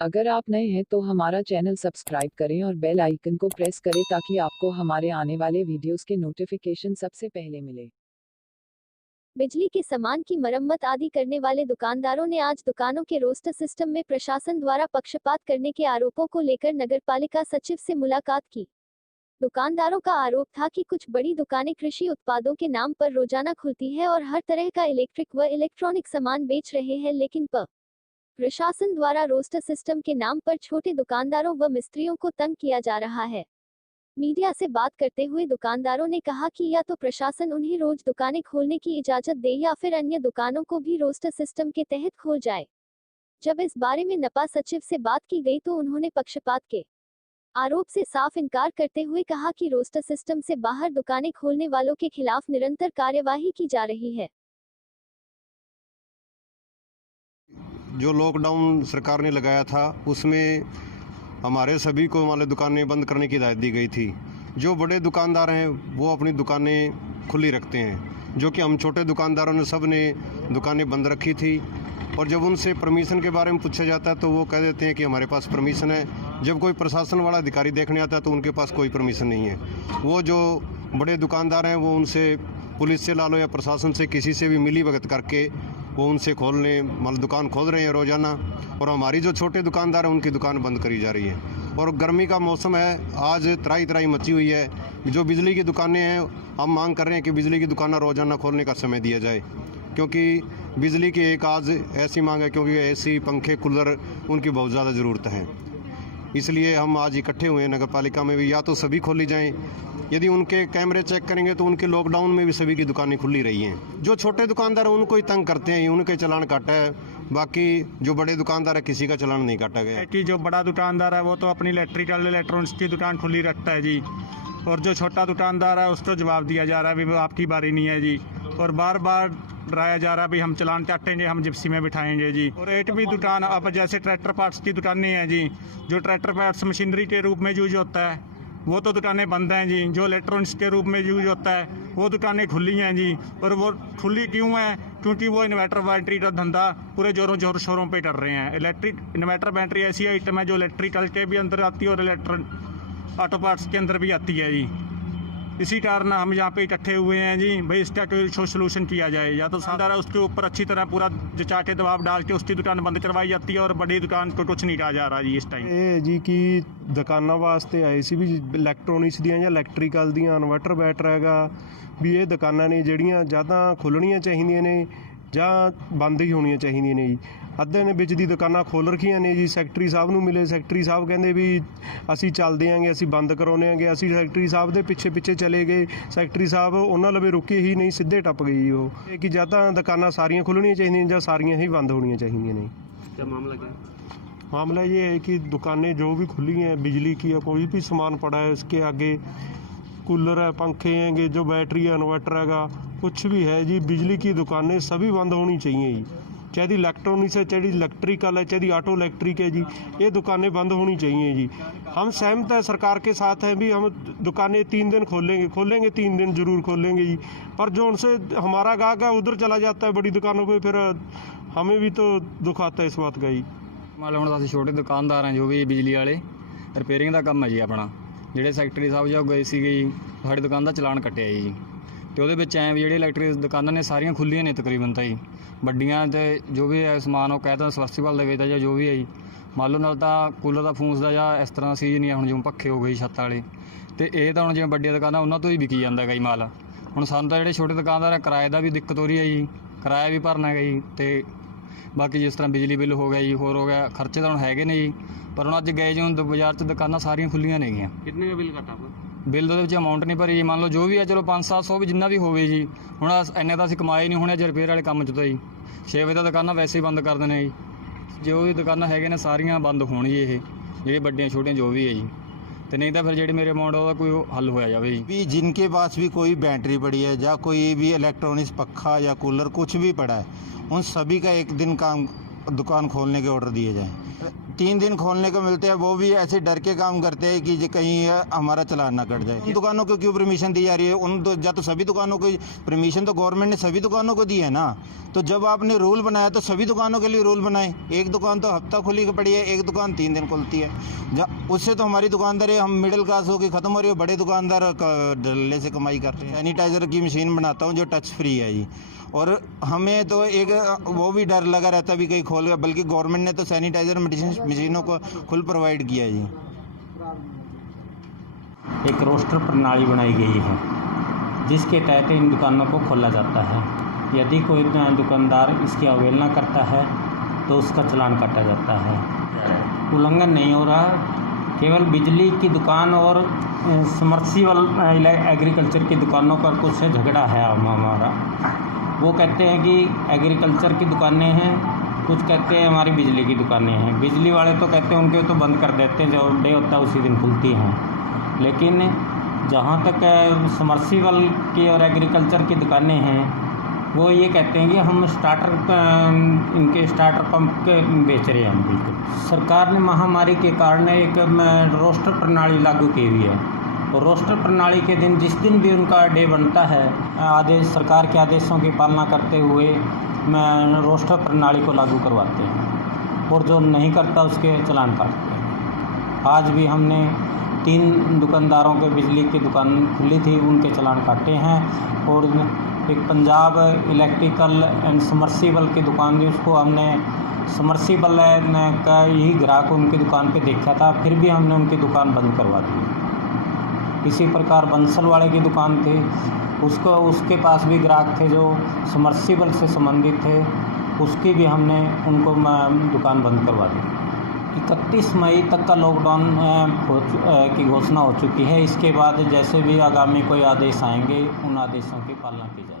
अगर आप नए हैं तो हमारा चैनल सब्सक्राइब करें और बेल आइकन को प्रेस करें ताकि आपको हमारे आने वाले वीडियोस के नोटिफिकेशन सबसे पहले मिले। बिजली के सामान की मरम्मत आदि करने वाले दुकानदारों ने आज दुकानों के रोस्टर सिस्टम में प्रशासन द्वारा पक्षपात करने के आरोपों को लेकर नगरपालिका सचिव से मुलाकात की। दुकानदारों का आरोप था कि कुछ बड़ी दुकानें कृषि उत्पादों के नाम पर रोजाना खुलती है और हर तरह का इलेक्ट्रिक व इलेक्ट्रॉनिक सामान बेच रहे हैं, लेकिन प्रशासन द्वारा रोस्टर सिस्टम के नाम पर छोटे दुकानदारों व मिस्त्रियों को तंग किया जा रहा है। मीडिया से बात करते हुए दुकानदारों ने कहा कि या तो प्रशासन उन्हें रोज दुकानें खोलने की इजाजत दे या फिर अन्य दुकानों को भी रोस्टर सिस्टम के तहत खोल जाए। जब इस बारे में नपा सचिव से बात की गई तो उन्होंने पक्षपात के आरोप से साफ इनकार करते हुए कहा कि रोस्टर सिस्टम से बाहर दुकानें खोलने वालों के खिलाफ निरंतर कार्यवाही की जा रही है। जो लॉकडाउन सरकार ने लगाया था उसमें हमारे सभी को हमारे दुकानें बंद करने की हिदायत दी गई थी। जो बड़े दुकानदार हैं वो अपनी दुकानें खुली रखते हैं, जो कि हम छोटे दुकानदारों ने सब ने दुकानें बंद रखी थी। और जब उनसे परमिशन के बारे में पूछा जाता है तो वो कह देते हैं कि हमारे पास परमिशन है। जब कोई प्रशासन वाला अधिकारी देखने आता है तो उनके पास कोई परमिशन नहीं है। वो जो बड़े दुकानदार हैं वो उनसे पुलिस से ला लो या प्रशासन से किसी से भी मिली भगत करके वो उनसे खोलने मतलब दुकान खोल रहे हैं रोज़ाना। और हमारी जो छोटे दुकानदार हैं उनकी दुकान बंद करी जा रही है। और गर्मी का मौसम है, आज त्राही त्राही मची हुई है। जो बिजली की दुकानें हैं हम मांग कर रहे हैं कि बिजली की दुकानें रोज़ाना खोलने का समय दिया जाए, क्योंकि बिजली की एक आज ऐसी मांग है क्योंकि एसी पंखे कूलर उनकी बहुत ज़्यादा ज़रूरत है। इसलिए हम आज इकट्ठे हुए हैं नगर पालिका में भी, या तो सभी खोली जाएं। यदि उनके कैमरे चेक करेंगे तो उनके लॉकडाउन में भी सभी की दुकानें खुली रही हैं। जो छोटे दुकानदार हैं उनको ही तंग करते हैं, उनके चालान काटा है, बाकी जो बड़े दुकानदार है किसी का चालान नहीं काटा गया। कि जो बड़ा दुकानदार है वो तो अपनी इलेक्ट्रिकल इलेक्ट्रॉनिक्स की दुकान खुली रखता है जी, और जो छोटा दुकानदार है उसको जवाब दिया जा रहा है भी आपकी बारी नहीं है जी, और बार बार डराया जा रहा है भी हम चालान काटेंगे, हम जिप्सी में बिठाएंगे जी। और एक भी दुकान अब जैसे ट्रैक्टर पार्ट्स की दुकानें हैं जी, जो ट्रैक्टर पार्ट्स मशीनरी के रूप में यूज होता है वो तो दुकानें बंद हैं जी। जो इलेक्ट्रॉनिक्स के रूप में यूज होता है वो दुकानें खुली हैं जी। और वो खुली क्यों है? क्योंकि वो इन्वर्टर बैटरी का धंधा पूरे जोरों शोरों पे कर रहे हैं। इलेक्ट्रिक इन्वर्टर बैटरी ऐसी आइटम है जो इलेक्ट्रिकल के भी अंदर आती है और इलेक्ट्रॉनिक ऑटो पार्ट्स के अंदर भी आती है जी। इसी कारण हम यहाँ पे इकट्ठे हुए हैं जी, भाई इसका कोई सोल्यूशन किया जाए। या तो साधारण उसके ऊपर अच्छी तरह पूरा जचा के दबाव डाल के उसकी दुकान बंद करवाई जाती है और बड़ी दुकान को कुछ नहीं कहा जा रहा जी इस टाइम। ਇਹ ਜੀ ਕਿ ਦੁਕਾਨਾਂ ਵਾਸਤੇ ਆਏ ਸੀ ਵੀ ਇਲੈਕਟ੍ਰੋਨਿਕਸ ਦੀਆਂ ਜਾਂ ਇਲੈਕਟ੍ਰੀਕਲ ਦੀਆਂ ਇਨਵਰਟਰ ਬੈਟਰ ਹੈਗਾ ਵੀ ਇਹ ਦੁਕਾਨਾਂ ਨੇ ਜਿਹੜੀਆਂ ਜਾਂ ਤਾਂ ਖੁੱਲ੍ਹਣੀਆਂ ਚਾਹੀਦੀਆਂ ਨੇ ਜਾਂ ਬੰਦ ਹੀ ਹੋਣੀਆਂ ਚਾਹੀਦੀਆਂ ਨੇ ਜੀ। ਅੱਧੇ ਨੇ ਵਿੱਚ ਦੀ ਦੁਕਾਨਾਂ ਖੋਲ੍ਹ ਰੱਖੀਆਂ ਨੇ ਜੀ। ਸੈਕਟਰੀ ਸਾਹਿਬ ਨੂੰ ਮਿਲੇ, ਸੈਕਟਰੀ ਸਾਹਿਬ ਕਹਿੰਦੇ ਵੀ ਅਸੀਂ ਚੱਲਦੇ ਆਂਗੇ, ਅਸੀਂ ਬੰਦ ਕਰਾਉਂਦੇ ਆਂਗੇ। ਅਸੀਂ ਸੈਕਟਰੀ ਸਾਹਿਬ ਦੇ ਪਿੱਛੇ ਪਿੱਛੇ ਚਲੇ ਗਏ, ਸੈਕਟਰੀ ਸਾਹਿਬ ਉਹਨਾਂ ਲਵੇ ਰੁਕੇ ਹੀ ਨਹੀਂ, ਸਿੱਧੇ ਟੱਪ ਗਏ ਜੀ ਉਹ। ਇਹ ਕਿ ਜਾਂ ਤਾਂ ਦੁਕਾਨਾਂ ਸਾਰੀਆਂ ਖੁੱਲ੍ਹਣੀਆਂ ਚਾਹੀਦੀਆਂ ਜਾਂ ਸਾਰੀਆਂ ਹੀ ਬੰਦ ਹੋਣੀਆਂ ਚਾਹੀਦੀਆਂ ਨੇ। क्या मामला क्या? मामला ये है कि दुकानें जो भी खुली हैं बिजली की या कोई भी सामान पड़ा है उसके आगे कूलर है, पंखे हैंगे, जो बैटरी है, इन्वर्टर हैगा, कुछ भी है जी, बिजली की दुकानें सभी बंद होनी चाहिए जी। चाहे इलेक्ट्रॉनिक्स है, चाहे इलेक्ट्रिकल है, चाहे ऑटो इलेक्ट्रिक है जी, ये दुकानें बंद होनी चाहिए जी। हम सहमत है सरकार के साथ हैं भी हम दुकानें 3 दिन खोलेंगे 3 दिन ज़रूर खोलेंगे जी। पर जो उनसे हमारा गाहक है उधर चला जाता है बड़ी दुकानों पे, फिर हमें भी तो दुख आता है इस बात का जी। ਮੰਨ ਹੁਣ ਅਸੀਂ ਛੋਟੇ ਦੁਕਾਨਦਾਰ ਹਾਂ ਜੋ ਵੀ ਬਿਜਲੀ ਵਾਲੇ ਰਿਪੇਅਰਿੰਗ ਦਾ ਕੰਮ ਹੈ ਜੀ ਆਪਣਾ। ਜਿਹੜੇ ਸੈਕਟਰੀ ਸਾਹਿਬ ਜਾਂ ਗਏ ਸੀਗੇ ਜੀ ਸਾਡੀ ਦੁਕਾਨ ਦਾ ਚਲਾਨ ਕੱਟਿਆ ਜੀ, ਅਤੇ ਉਹਦੇ ਵਿੱਚ ਐਂ ਵੀ ਜਿਹੜੇ ਇਲੈਕਟ੍ਰਿਕ ਦੁਕਾਨਾਂ ਨੇ ਸਾਰੀਆਂ ਖੁੱਲ੍ਹੀਆਂ ਨੇ ਤਕਰੀਬਨ ਤਾਂ ਜੀ। ਵੱਡੀਆਂ ਅਤੇ ਜੋ ਵੀ ਹੈ ਸਮਾਨ ਉਹ ਕਹਿ ਤਾਂ ਸਬਸਿਬਲ ਦੇ ਵਿੱਚ ਜਾਂ ਜੋ ਵੀ ਹੈ ਜੀ, ਮੰਨ ਲਓ ਨਾਲ ਤਾਂ ਕੂਲਰ ਦਾ ਫੂਸ ਦਾ ਜਾਂ ਇਸ ਤਰ੍ਹਾਂ ਸੀਜ਼ ਨਹੀਂ ਹੈ ਹੁਣ ਜਿਵੇਂ ਪੱਖੇ ਹੋ ਗਏ ਛੱਤ ਵਾਲੇ, ਅਤੇ ਇਹ ਤਾਂ ਹੁਣ ਜਿਵੇਂ ਵੱਡੀਆਂ ਦੁਕਾਨਾਂ ਉਹਨਾਂ ਤੋਂ ਹੀ ਵਿਕੀ ਜਾਂਦਾ ਹੈਗਾ ਜੀ ਮਾਲ। ਹੁਣ ਸਾਨੂੰ ਤਾਂ ਜਿਹੜੇ ਛੋਟੇ ਦੁਕਾਨਦਾਰ ਆ ਕਿਰਾਏ ਦਾ ਵੀ ਦਿੱਕਤ ਹੋ ਰਹੀ ਹੈ ਜੀ, ਕਿਰਾਇਆ ਵੀ ਭਰਨਾ ਹੈਗਾ ਜੀ, ਅਤੇ ਬਾਕੀ ਜਿਸ ਤਰ੍ਹਾਂ ਬਿਜਲੀ ਬਿੱਲ ਹੋ ਗਿਆ ਜੀ, ਹੋਰ ਹੋ ਗਿਆ, ਖਰਚੇ ਤਾਂ ਹੁਣ ਹੈਗੇ ਨੇ ਜੀ। ਪਰ ਹੁਣ ਅੱਜ ਗਏ ਜੀ ਹੁਣ ਬਾਜ਼ਾਰ 'ਚ ਦੁਕਾਨਾਂ ਸਾਰੀਆਂ ਖੁੱਲ੍ਹੀਆਂ ਨੇਗੀਆਂ। कितने का बिल कटा? ਬਿੱਲ ਦੇ ਵਿੱਚ ਅਮਾਊਂਟ ਨਹੀਂ ਭਰੀ ਜੀ, ਮੰਨ ਲਓ ਜੋ ਵੀ ਹੈ ਚਲੋ 500-700 ਵੀ ਜਿੰਨਾ ਵੀ ਹੋਵੇ ਜੀ। ਹੁਣ ਇੰਨੇ ਤਾਂ ਅਸੀਂ ਕਮਾਏ ਨਹੀਂ ਹੋਣੇ ਅੱਜ ਰਿਪੇਅਰ ਵਾਲੇ ਕੰਮ 'ਚ ਤਾਂ ਜੀ। 6 ਵਜੇ ਤਾਂ ਦੁਕਾਨਾਂ ਵੈਸੇ ਹੀ ਬੰਦ ਕਰ ਦਿੰਦੇ ਜੀ। ਜੋ ਵੀ ਦੁਕਾਨਾਂ ਹੈਗੇ ਨੇ ਸਾਰੀਆਂ ਬੰਦ ਹੋਣ ਜੀ, ਇਹ ਜਿਹੜੀ ਵੱਡੀਆਂ ਛੋਟੀਆਂ ਜੋ ਵੀ ਹੈ ਜੀ। तो नहीं तो फिर जेडी मेरे अमाउंट ਉਹਦਾ कोई हल होया जाए जी। भी जिनके पास भी कोई बैटरी पड़ी है या कोई भी इलेक्ट्रॉनिक्स पखा या कूलर कुछ भी पड़ा है उन सभी का एक दिन काम दुकान खोलने के ऑर्डर दिए जाएं। 3 दिन खोलने को मिलते हैं, वो भी ऐसे डर के काम करते हैं कि जे कहीं हमारा चालान ना कट जाए। दुकानों को क्यों परमिशन दी जा रही है? या तो सभी दुकानों को परमिशन तो गवर्नमेंट ने सभी दुकानों को दी है ना। तो जब आपने रूल बनाया तो सभी दुकानों के लिए रूल बनाए। एक दुकान तो हफ्ता खुली पड़ी है, एक दुकान 3 दिन खुलती है। उससे तो हमारी दुकानदारी हम मिडिल क्लास होकर ख़त्म हो रही है। बड़े दुकानदार डल्ले से कमाई कर रहे हैं। सैनिटाइज़र की मशीन बनाता हूँ जो टच फ्री है जी, और हमें तो एक वो भी डर लगा रहता भी कहीं खोल गया, बल्कि गवर्नमेंट ने तो सैनिटाइज़र मशीनों को खुल प्रोवाइड किया है जी। एक रोस्टर प्रणाली बनाई गई है जिसके तहत इन दुकानों को खोला जाता है। यदि कोई दुकानदार इसकी अवहेलना करता है तो उसका चालान काटा जाता है। उल्लंघन नहीं हो रहा, केवल बिजली की दुकान और समर्सिबल एग्रीकल्चर की दुकानों पर कुछ झगड़ा है हमारा। वो कहते हैं कि एग्रीकल्चर की दुकानें हैं, कुछ कहते हैं हमारी बिजली की दुकानें हैं। बिजली वाले तो कहते हैं उनके तो बंद कर देते हैं, जो डे होता है उसी दिन खुलती हैं। लेकिन जहाँ तक समर्सिबल की और एग्रीकल्चर की दुकानें हैं, वो ये कहते हैं कि हम इनके स्टार्टर पंप के बेच रहे हैं हम। बिल्कुल सरकार ने महामारी के कारण एक रोस्टर प्रणाली लागू की हुई है। तो रोस्टर प्रणाली के दिन जिस दिन भी उनका डे बनता है, आदेश सरकार के आदेशों की पालना करते हुए रोस्टर प्रणाली को लागू करवाते हैं, और जो नहीं करता उसके चालान काटते हैं। आज भी हमने 3 दुकानदारों के बिजली की दुकान खुली थी, उनके चालान काटे हैं। और एक पंजाब इलेक्ट्रिकल एंड समर्सिबल की दुकान थी, उसको हमने समर्सिबल का ही ग्राहक उनकी दुकान पे देखा था, फिर भी हमने उनकी दुकान बंद करवा दी। इसी प्रकार बंसल वाले की दुकान थी, उसके पास भी ग्राहक थे जो समर्सिबल से संबंधित थे, उसकी भी हमने उनको दुकान बंद करवा दी। 31 मई तक का लॉकडाउन की घोषणा हो चुकी है। इसके बाद जैसे भी आगामी कोई आदेश आएंगे, उन आदेशों की पालना की जाए।